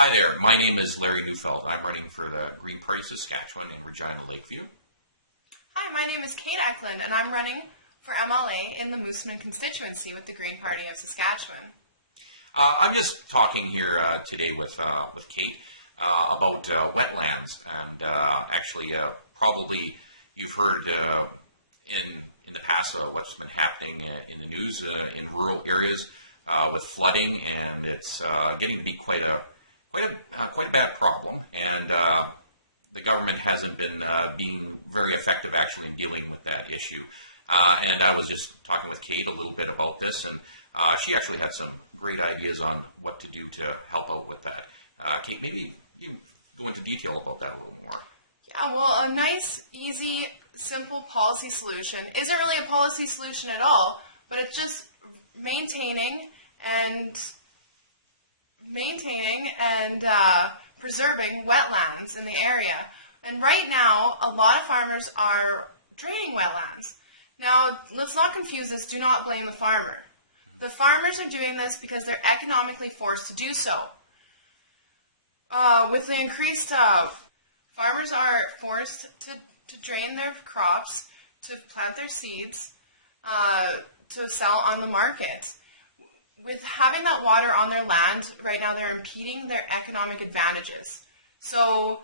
Hi there, my name is Larry Neufeld. I'm running for the Green Party Saskatchewan in Regina Lakeview. Hi, my name is Kate Ecklund, and I'm running for MLA in the Moosomin constituency with the Green Party of Saskatchewan. I'm just talking here today with Kate about wetlands, and actually probably you've heard in the past what's been happening in the news in rural areas with flooding, and it's getting to be quite a bad problem, and the government hasn't been being very effective actually dealing with that issue. And I was just talking with Kate a little bit about this, and she actually had some great ideas on what to do to help out with that. Kate, maybe you go into detail about that a little more. Yeah, well, a nice, easy, simple policy solution isn't really a policy solution at all, but it's just maintaining and preserving wetlands in the area. And right now, a lot of farmers are draining wetlands. Now, let's not confuse this. Do not blame the farmer. The farmers are doing this because they're economically forced to do so. With the increased, farmers are forced to drain their crops, to plant their seeds, to sell on the market. With having that water on their land, right now they're impeding their economic advantages. So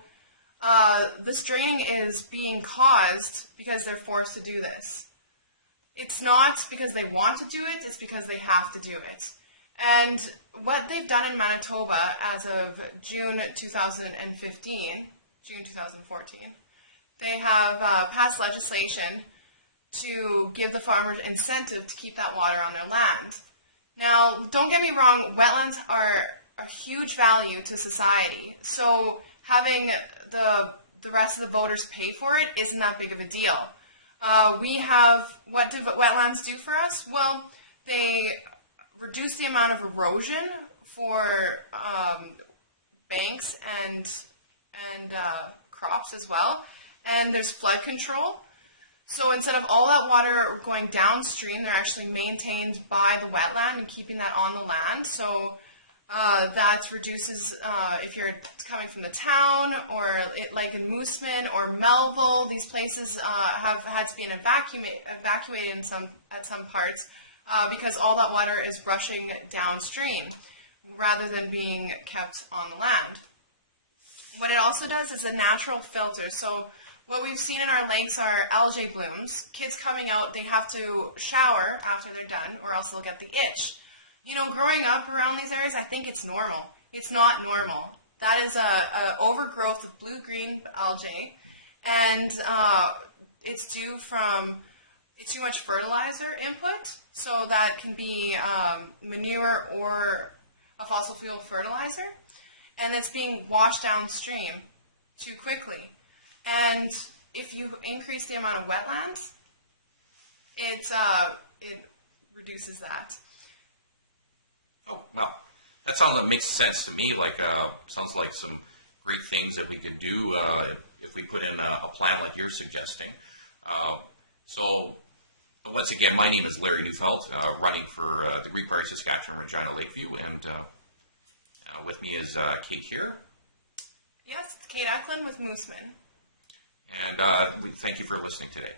this draining is being caused because they're forced to do this. It's not because they want to do it, it's because they have to do it. And what they've done in Manitoba as of June 2014, they have passed legislation to give the farmers incentive to keep that water on their land. Now, don't get me wrong, wetlands are a huge value to society, so having the rest of the voters pay for it isn't that big of a deal. What do wetlands do for us? Well, they reduce the amount of erosion for banks and crops as well, and there's flood control. So instead of all that water going downstream, they're actually maintained by the wetland and keeping that on the land. So that reduces, if you're coming from the town, or like in Moosomin or Melville, these places have had to be evacuated at some parts because all that water is rushing downstream rather than being kept on the land. What it also does is a natural filter. So what we've seen in our lakes are algae blooms. Kids coming out, they have to shower after they're done or else they'll get the itch. You know, growing up around these areas, I think it's normal. It's not normal. That is a overgrowth of blue-green algae, and it's due from too much fertilizer input, so that can be manure or a fossil fuel fertilizer, and it's being washed downstream too quickly. And if you increase the amount of wetlands, it reduces that. Oh, well, that makes sense to me. Sounds like some great things that we could do if we put in a plan like you're suggesting. So, once again, my name is Larry Neufeld, running for the Green Party Saskatchewan, Regina Lakeview, and with me is Kate here. Yes, it's Kate Ecklund with Moosomin. And we thank you for listening today.